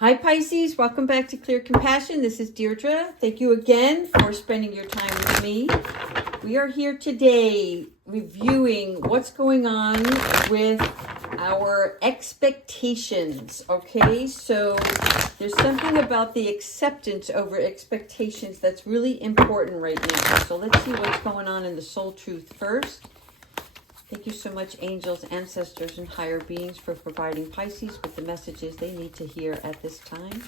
Hi Pisces, welcome back to Clear Compassion. This is Deirdre. Thank you again for spending your time with me. We are here today reviewing what's going on with our expectations. Okay, so there's something about the acceptance over expectations that's really important right now. So let's see what's going on in the soul truth first. Thank you so much, angels, ancestors, and higher beings, for providing Pisces with the messages they need to hear at this time.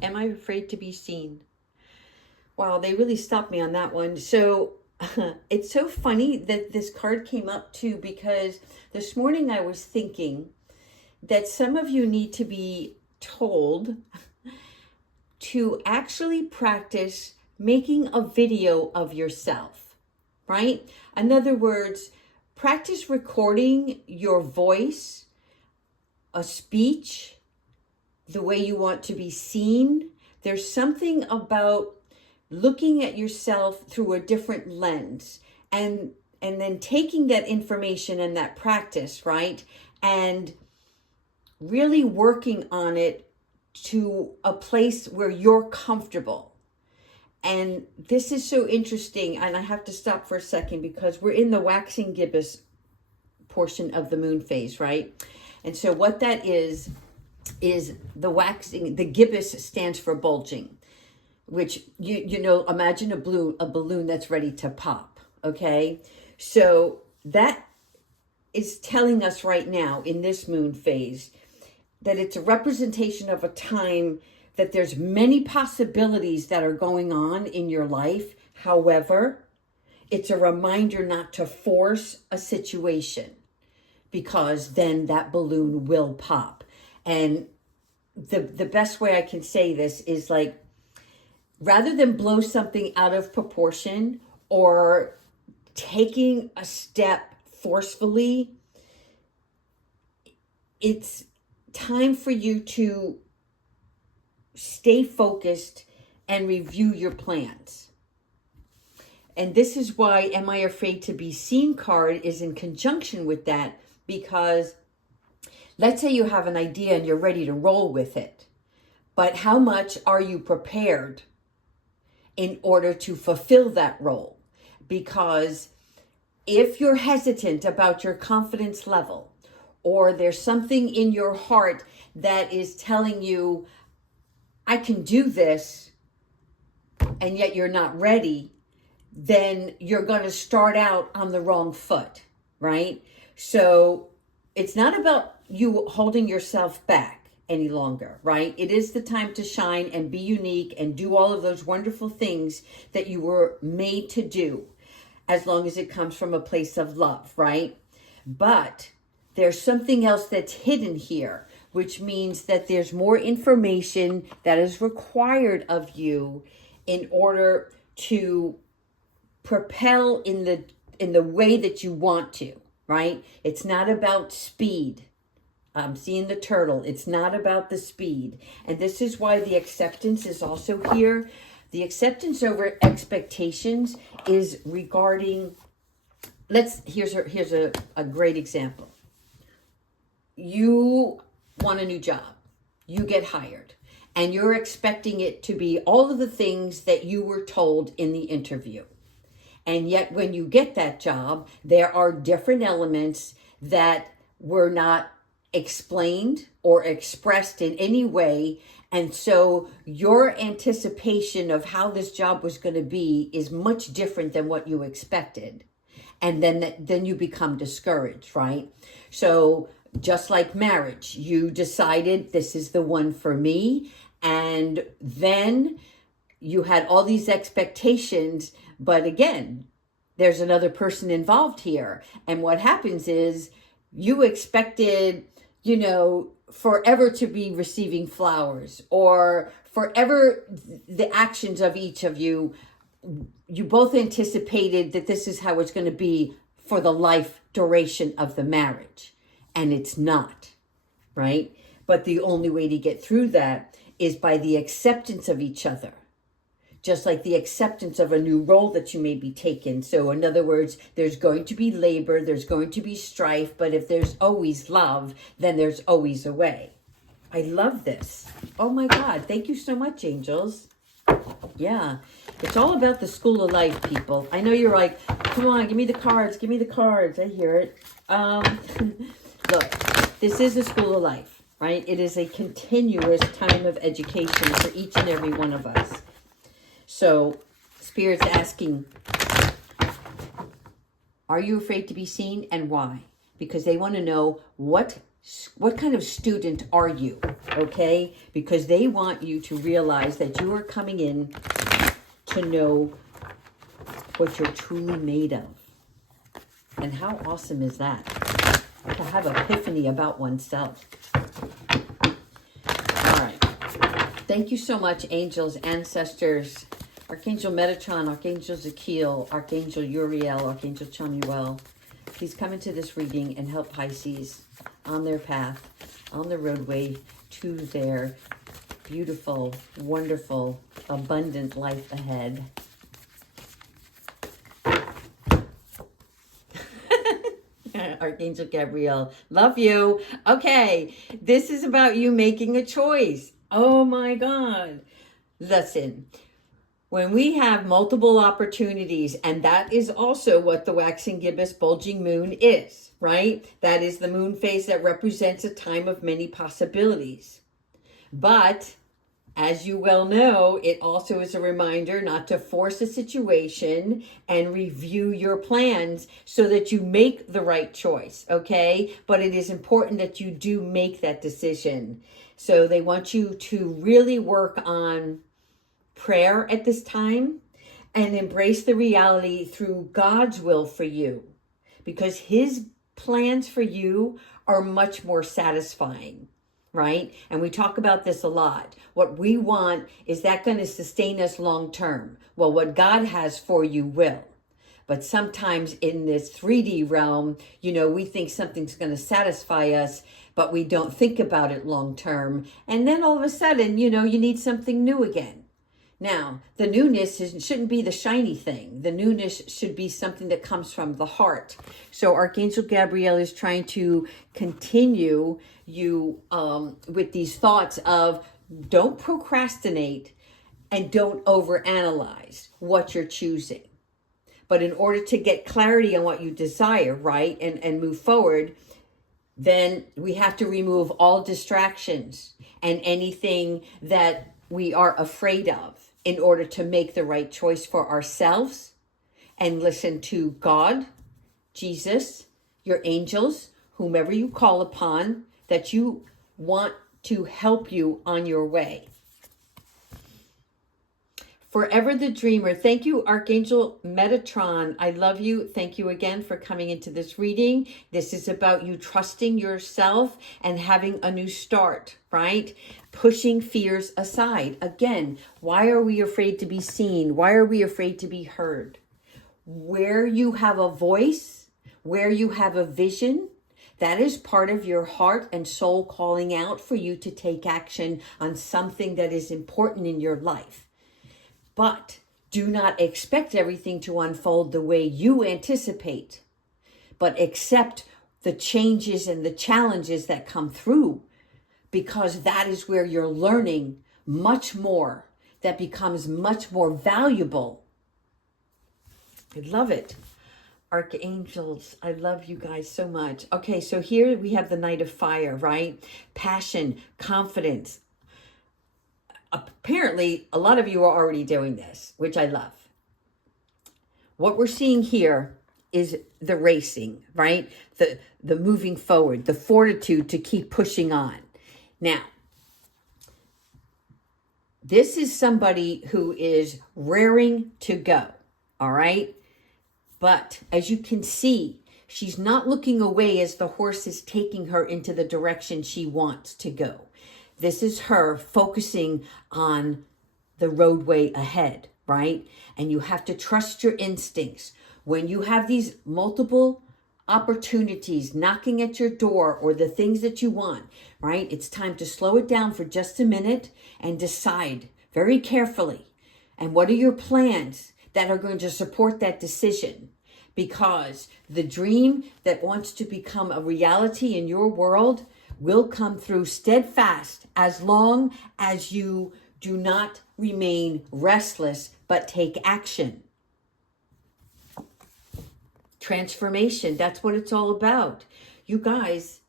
Am I afraid to be seen? Wow, they really stopped me on that one. So it's so funny that this card came up too, because this morning I was thinking that some of you need to be told to actually practice making a video of yourself, right? In other words, practice recording your voice, a speech, the way you want to be seen. There's something about looking at yourself through a different lens and then taking that information and that practice, right? And really working on it to a place where you're comfortable. And this is so interesting, and I have to stop for a second because we're in the waxing gibbous portion of the moon phase, right? And so what that is the waxing. The gibbous stands for bulging, which you know, imagine a balloon that's ready to pop, okay? So that is telling us right now in this moon phase that it's a representation of a time that there's many possibilities that are going on in your life. However, it's a reminder not to force a situation, because then that balloon will pop. And the best way I can say this is, like, rather than blow something out of proportion or taking a step forcefully, it's time for you to stay focused and review your plans. And this is why Am I Afraid to Be Seen card is in conjunction with that, because let's say you have an idea and you're ready to roll with it, but how much are you prepared in order to fulfill that role? Because if you're hesitant about your confidence level, or there's something in your heart that is telling you, I can do this, and yet you're not ready, then you're going to start out on the wrong foot, right? So it's not about you holding yourself back any longer, right? It is the time to shine and be unique and do all of those wonderful things that you were made to do, as long as it comes from a place of love, right? But there's something else that's hidden here, which means that there's more information that is required of you in order to propel in the way that you want to, right? It's not about speed. I'm seeing the turtle. It's not about the speed. And this is why the acceptance is also here. The acceptance over expectations is regarding, here's a great example. You want a new job, you get hired, and you're expecting it to be all of the things that you were told in the interview. And yet when you get that job, there are different elements that were not explained or expressed in any way. And so your anticipation of how this job was going to be is much different than what you expected. And then you become discouraged, right? So just like marriage, you decided this is the one for me, and then you had all these expectations, but again, there's another person involved here. And what happens is you expected, forever to be receiving flowers, or forever the actions of each of you. You both anticipated that this is how it's going to be for the life duration of the marriage. And it's not, right? But the only way to get through that is by the acceptance of each other, just like the acceptance of a new role that you may be taking. So in other words, there's going to be labor, there's going to be strife, but if there's always love, then there's always a way. I love this. Oh my God. Thank you so much, angels. Yeah. It's all about the school of life, people. I know you're like, come on, give me the cards. Give me the cards. I hear it. Look, this is a school of life, right? It is a continuous time of education for each and every one of us. So, Spirit's asking, are you afraid to be seen and why? Because they want to know what kind of student are you, okay? Because they want you to realize that you are coming in to know what you're truly made of. And how awesome is that? To have epiphany about oneself. All right. Thank you so much, angels, ancestors, Archangel Metatron, Archangel Zakiel, Archangel Uriel, Archangel Chamuel. Please come into this reading and help Pisces on their path, on the roadway to their beautiful, wonderful, abundant life ahead. Archangel Gabriel, love you. Okay, this is about you making a choice. Oh my God. Listen, when we have multiple opportunities, and that is also what the waxing gibbous bulging moon is, right? That is the moon phase that represents a time of many possibilities. But as you well know, it also is a reminder not to force a situation and review your plans so that you make the right choice, okay? But it is important that you do make that decision. So they want you to really work on prayer at this time and embrace the reality through God's will for you, because his plans for you are much more satisfying, right? And we talk about this a lot. What we want, is that going to sustain us long term? Well, what God has for you will. But sometimes in this 3D realm, we think something's going to satisfy us, but we don't think about it long term. And then all of a sudden, you need something new again. Now, the newness shouldn't be the shiny thing. The newness should be something that comes from the heart. So Archangel Gabriel is trying to continue you with these thoughts of don't procrastinate and don't overanalyze what you're choosing. But in order to get clarity on what you desire, right, and move forward, then we have to remove all distractions and anything that we are afraid of in order to make the right choice for ourselves and listen to God, Jesus, your angels, whomever you call upon, that you want to help you on your way. Forever the Dreamer. Thank you, Archangel Metatron. I love you. Thank you again for coming into this reading. This is about you trusting yourself and having a new start, right? Pushing fears aside. Again, why are we afraid to be seen? Why are we afraid to be heard? Where you have a voice, where you have a vision, that is part of your heart and soul calling out for you to take action on something that is important in your life. But do not expect everything to unfold the way you anticipate, but accept the changes and the challenges that come through, because that is where you're learning much more that becomes much more valuable. I love it. Archangels, I love you guys so much. Okay, so here we have the Knight of Fire, right? Passion, confidence. Apparently, a lot of you are already doing this, which I love. What we're seeing here is the racing, right? The moving forward, the fortitude to keep pushing on. Now, this is somebody who is raring to go, all right? But as you can see, she's not looking away as the horse is taking her into the direction she wants to go. This is her focusing on the roadway ahead, right? And you have to trust your instincts. When you have these multiple opportunities knocking at your door or the things that you want, right? It's time to slow it down for just a minute and decide very carefully. And what are your plans that are going to support that decision? Because the dream that wants to become a reality in your world will come through steadfast as long as you do not remain restless, but take action. Transformation, that's what it's all about. You guys,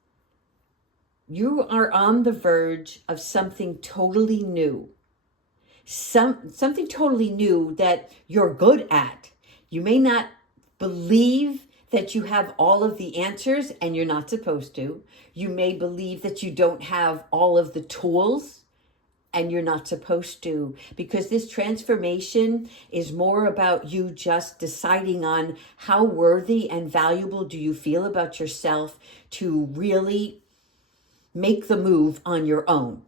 you are on the verge of something totally new. Something totally new that you're good at. You may not believe that you have all of the answers, and you're not supposed to. You may believe that you don't have all of the tools, and you're not supposed to, because this transformation is more about you just deciding on how worthy and valuable do you feel about yourself to really make the move on your own.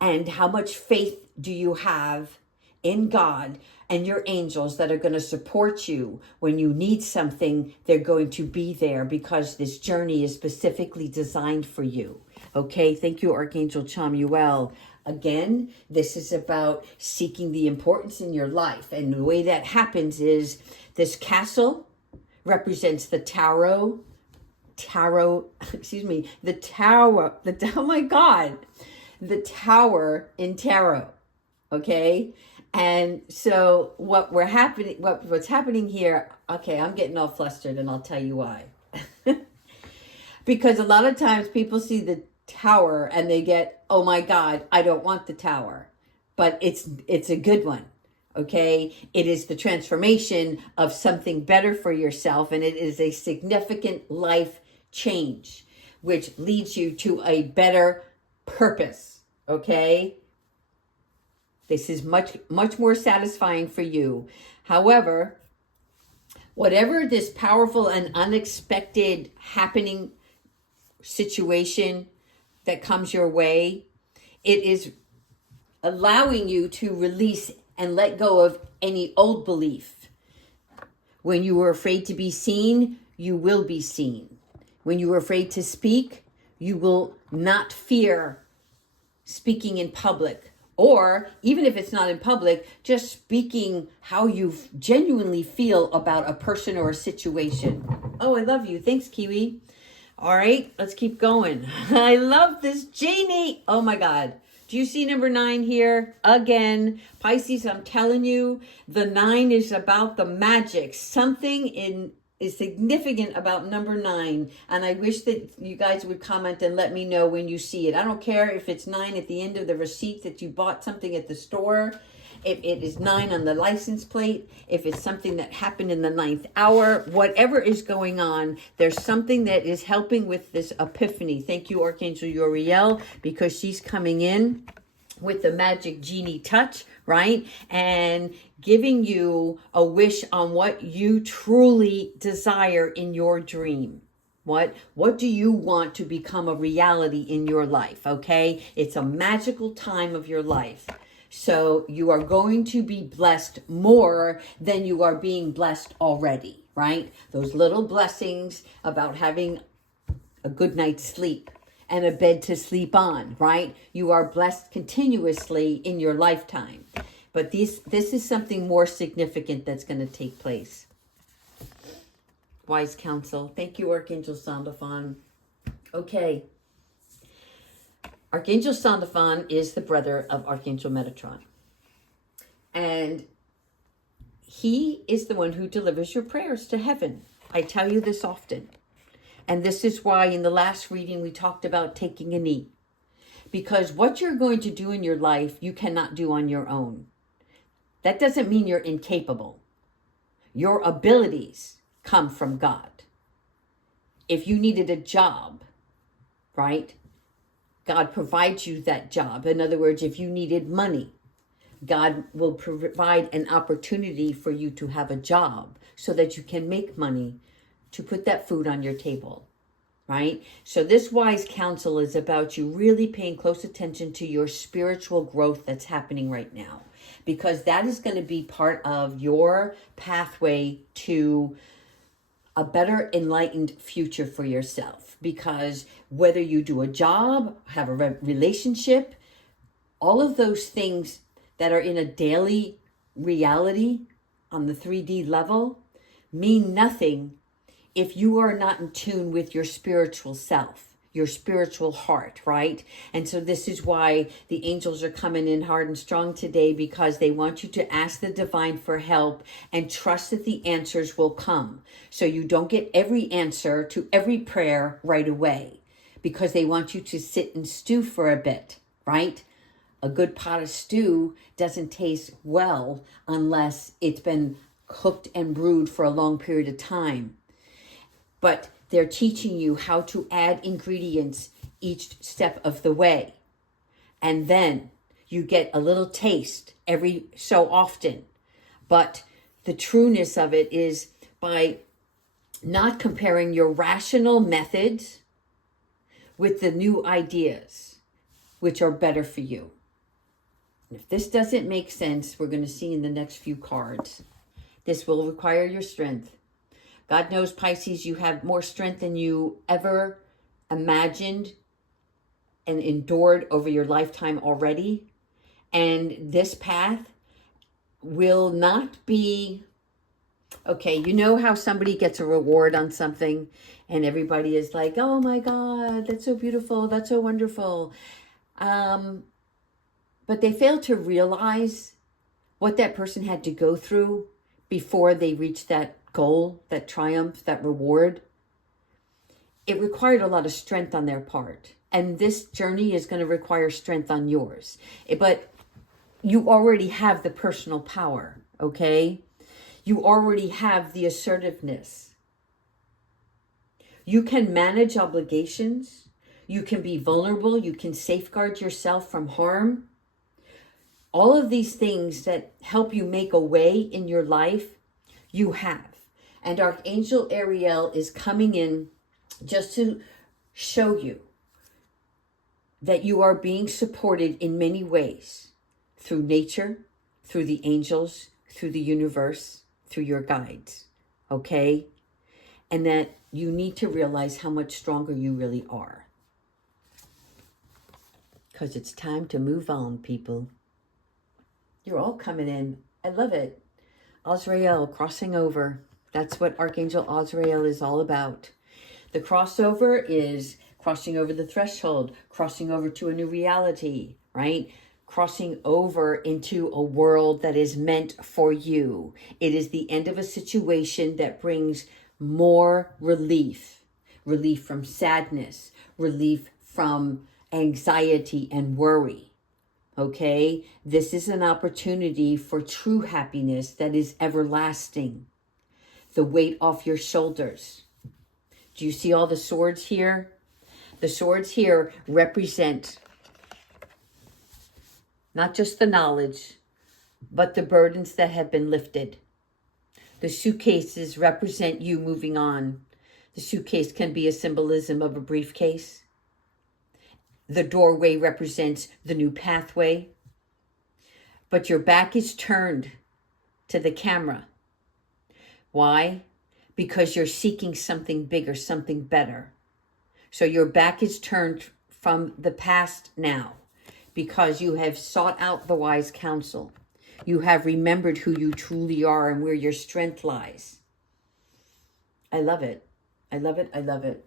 And how much faith do you have in God and your angels that are going to support you when you need something? They're going to be there because this journey is specifically designed for you. Okay, thank you, Archangel Chamuel. Again, this is about seeking the importance in your life. And the way that happens is this castle represents the tarot, oh my God, the tower in tarot. Okay. And so what's happening here, okay, I'm getting all flustered and I'll tell you why. Because a lot of times people see the tower and they get, oh my God, I don't want the tower. But it's a good one. Okay. It is the transformation of something better for yourself. And it is a significant life change, which leads you to a better purpose. Okay. This is much, much more satisfying for you. However, whatever this powerful and unexpected happening situation that comes your way, it is allowing you to release and let go of any old belief. When you were afraid to be seen, you will be seen. When you were afraid to speak, you will not fear speaking in public. Or even if it's not in public, just speaking how you genuinely feel about a person or a situation. Oh, I love you. Thanks, Kiwi. All right, let's keep going. I love this genie. Oh my God. Do you see number 9 here? Again, Pisces, I'm telling you, the 9 is about the magic. Something is significant about number 9. And I wish that you guys would comment and let me know when you see it. I don't care if it's 9 at the end of the receipt that you bought something at the store. If it is 9 on the license plate, if it's something that happened in the 9th hour, whatever is going on, there's something that is helping with this epiphany. Thank you, Archangel Uriel, because she's coming in with the magic genie touch, right? And giving you a wish on what you truly desire in your dream. What do you want to become a reality in your life, okay? It's a magical time of your life. So you are going to be blessed more than you are being blessed already, right? Those little blessings about having a good night's sleep and a bed to sleep on, right? You are blessed continuously in your lifetime. But this is something more significant that's going to take place. Wise counsel. Thank you, Archangel Sandalphon. Okay. Archangel Sandalphon is the brother of Archangel Metatron. And he is the one who delivers your prayers to heaven. I tell you this often. And this is why in the last reading we talked about taking a knee. Because what you're going to do in your life, you cannot do on your own. That doesn't mean you're incapable. Your abilities come from God. If you needed a job, right? God provides you that job. In other words, if you needed money, God will provide an opportunity for you to have a job so that you can make money to put that food on your table, right? So this wise counsel is about you really paying close attention to your spiritual growth that's happening right now, because that is going to be part of your pathway to a better enlightened future for yourself. Because whether you do a job, have a relationship, all of those things that are in a daily reality on the 3D level mean nothing if you are not in tune with your spiritual self, your spiritual heart, right? And so this is why the angels are coming in hard and strong today, because they want you to ask the divine for help and trust that the answers will come. So you don't get every answer to every prayer right away, because they want you to sit and stew for a bit, right? A good pot of stew doesn't taste well unless it's been cooked and brewed for a long period of time. But they're teaching you how to add ingredients each step of the way. And then you get a little taste every so often. But the trueness of it is by not comparing your rational methods with the new ideas, which are better for you. If this doesn't make sense, we're going to see in the next few cards. This will require your strength. God knows, Pisces, you have more strength than you ever imagined and endured over your lifetime already. And this path will not be, okay, you know how somebody gets a reward on something and everybody is like, oh my God, that's so beautiful, that's so wonderful. But they fail to realize what that person had to go through before they reached that goal, that triumph, that reward. It required a lot of strength on their part. And this journey is going to require strength on yours. But you already have the personal power, okay? You already have the assertiveness. You can manage obligations. You can be vulnerable. You can safeguard yourself from harm. All of these things that help you make a way in your life, you have. And Archangel Ariel is coming in just to show you that you are being supported in many ways, through nature, through the angels, through the universe, through your guides, okay? And that you need to realize how much stronger you really are. Because it's time to move on, people. You're all coming in. I love it. Azrael crossing over. That's what Archangel Azrael is all about. The crossover is crossing over the threshold, crossing over to a new reality, right? Crossing over into a world that is meant for you. It is the end of a situation that brings more relief. Relief from sadness, relief from anxiety and worry. Okay? This is an opportunity for true happiness that is everlasting. The weight off your shoulders. Do you see all the swords here? The swords here represent not just the knowledge, but the burdens that have been lifted. The suitcases represent you moving on. The suitcase can be a symbolism of a briefcase. The doorway represents the new pathway. But your back is turned to the camera. Why? Because you're seeking something bigger, something better. So your back is turned from the past now, because you have sought out the wise counsel. You have remembered who you truly are and where your strength lies. I love it. I love it. I love it.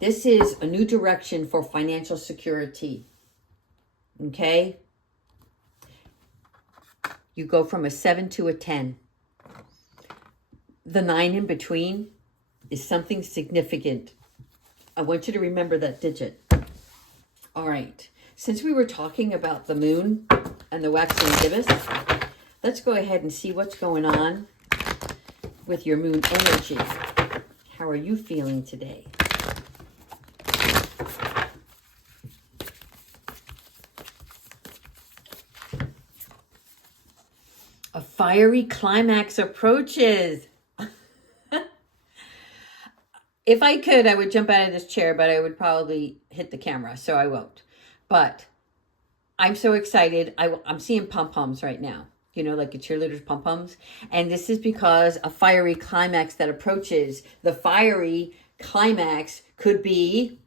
This is a new direction for financial security. Okay? You go from a 7 to a 10. The 9 in between is something significant. I want you to remember that digit. All right. Since we were talking about the moon and the waxing gibbous, let's go ahead and see what's going on with your moon energy. How are you feeling today? A fiery climax approaches. If I could, I would jump out of this chair, but I would probably hit the camera, so I won't. But I'm so excited. I'm seeing pom-poms right now, you know, like a cheerleader's pom-poms. And this is because a fiery climax that approaches. The fiery climax could be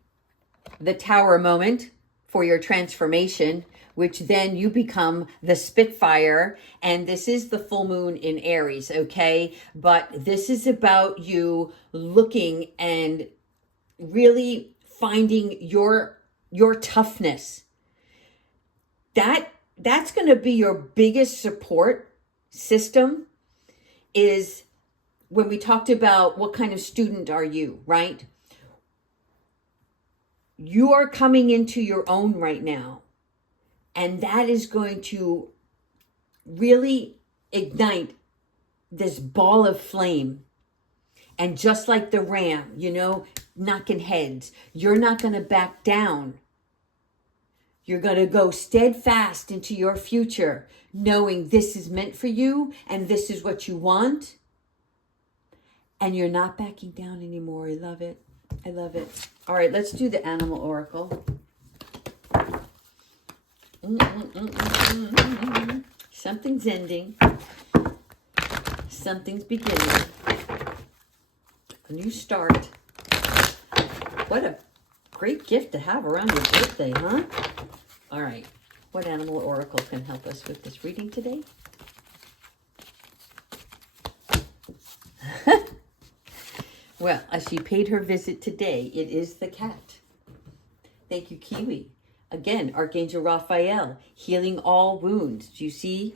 the tower moment for your transformation, which then you become the Spitfire. And this is the full moon in Aries, okay? But this is about you looking and really finding your toughness. That's going to be your biggest support system, is when we talked about what kind of student are you, right? You are coming into your own right now, and that is going to really ignite this ball of flame. And just like the ram, knocking heads, you're not going to back down. You're going to go steadfast into your future, knowing this is meant for you and this is what you want. And you're not backing down anymore. I love it. I love it. All right, let's do the animal oracle. Something's ending. Something's beginning. A new start. What a great gift to have around your birthday, huh? All right. What animal oracle can help us with this reading today? Well, as she paid her visit today, it is the cat. Thank you, Kiwi. Again, Archangel Raphael, healing all wounds. Do you see?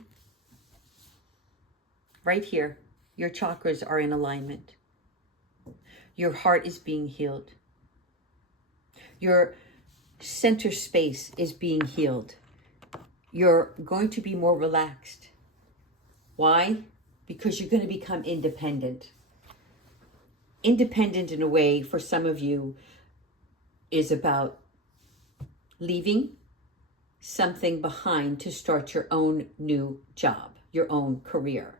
Right here, your chakras are in alignment. Your heart is being healed. Your center space is being healed. You're going to be more relaxed. Why? Because you're going to become independent. Independent in a way, for some of you, is about leaving something behind to start your own new job, your own career,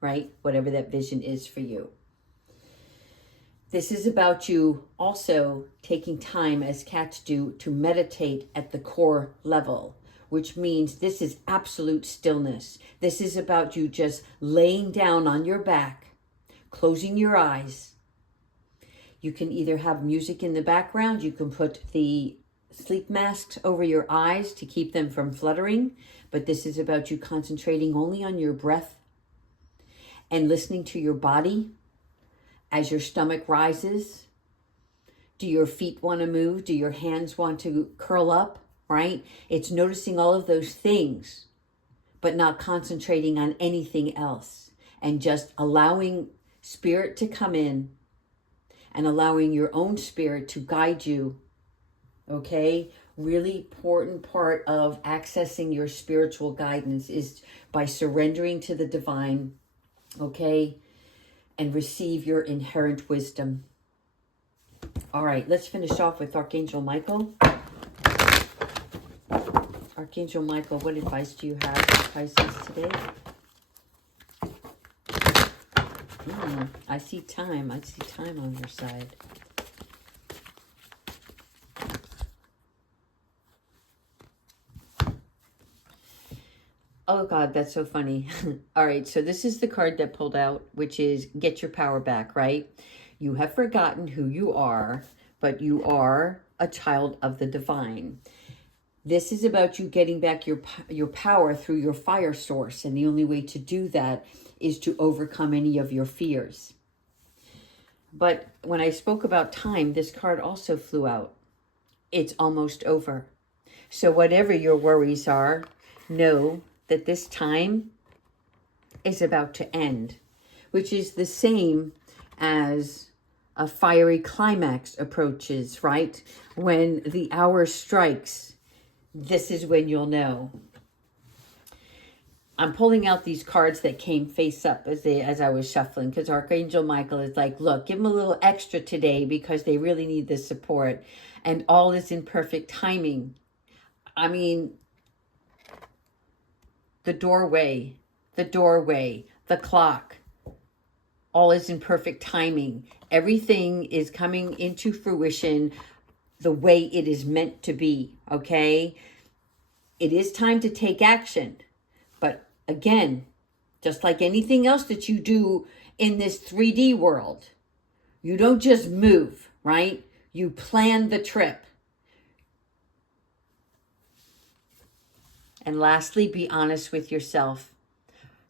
right? Whatever that vision is for you. This is about you also taking time, as cats do, to meditate at the core level, which means this is absolute stillness. This is about you just laying down on your back, closing your eyes. You can either have music in the background, you can put the sleep masks over your eyes to keep them from fluttering, but this is about you concentrating only on your breath and listening to your body as your stomach rises. Do your feet want to move? Do your hands want to curl up, right? It's noticing all of those things, but not concentrating on anything else, and just allowing spirit to come in and allowing your own spirit to guide you, okay? Really important part of accessing your spiritual guidance is by surrendering to the divine, okay? And receive your inherent wisdom. All right, let's finish off with Archangel Michael. Archangel Michael, what advice do you have for Pisces today? I see time. I see time on your side. Oh, God, that's so funny. All right, so this is the card that pulled out, which is get your power back, right? You have forgotten who you are, but you are a child of the divine. This is about you getting back your power through your fire source, and the only way to do that is to overcome any of your fears. But when I spoke about time, this card also flew out. It's almost over. So whatever your worries are, know that this time is about to end, which is the same as a fiery climax approaches, right? When the hour strikes, this is when you'll know. I'm pulling out these cards that came face up as I was shuffling, because Archangel Michael is like, look, give them a little extra today because they really need this support. And all is in perfect timing. I mean, the doorway, the clock, all is in perfect timing. Everything is coming into fruition the way it is meant to be, okay? It is time to take action. But again, just like anything else that you do in this 3D world, you don't just move, right? You plan the trip. And lastly, be honest with yourself.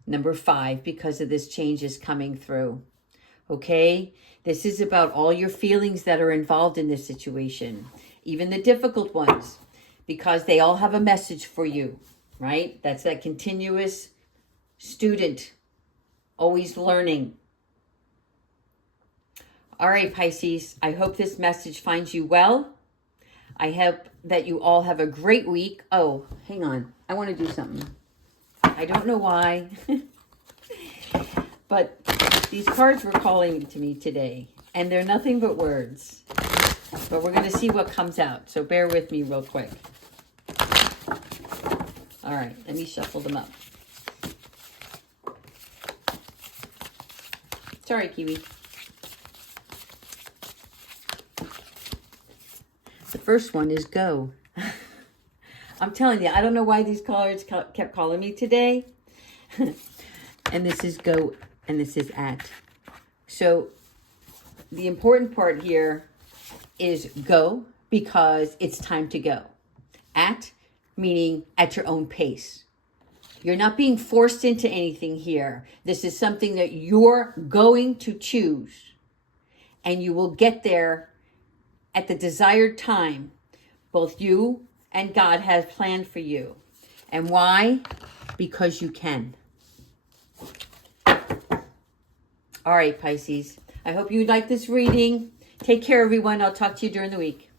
Number 5, because of this change is coming through. Okay? This is about all your feelings that are involved in this situation, even the difficult ones, because they all have a message for you, right? That's that continuous student, always learning. All right, Pisces, I hope this message finds you well. I hope that you all have a great week. Oh, hang on. I want to do something. I don't know why, but these cards were calling to me today, and they're nothing but words. But we're going to see what comes out, so bear with me real quick. All right, let me shuffle them up. Sorry, Kiwi. The first one is go. I'm telling you, I don't know why these cards kept calling me today. And this is go, and this is at. So the important part here is go, because it's time to go. At, meaning at your own pace. You're not being forced into anything here. This is something that you're going to choose. And you will get there at the desired time. Both you and God has planned for you. And why? Because you can. All right, Pisces. I hope you like this reading. Take care, everyone. I'll talk to you during the week.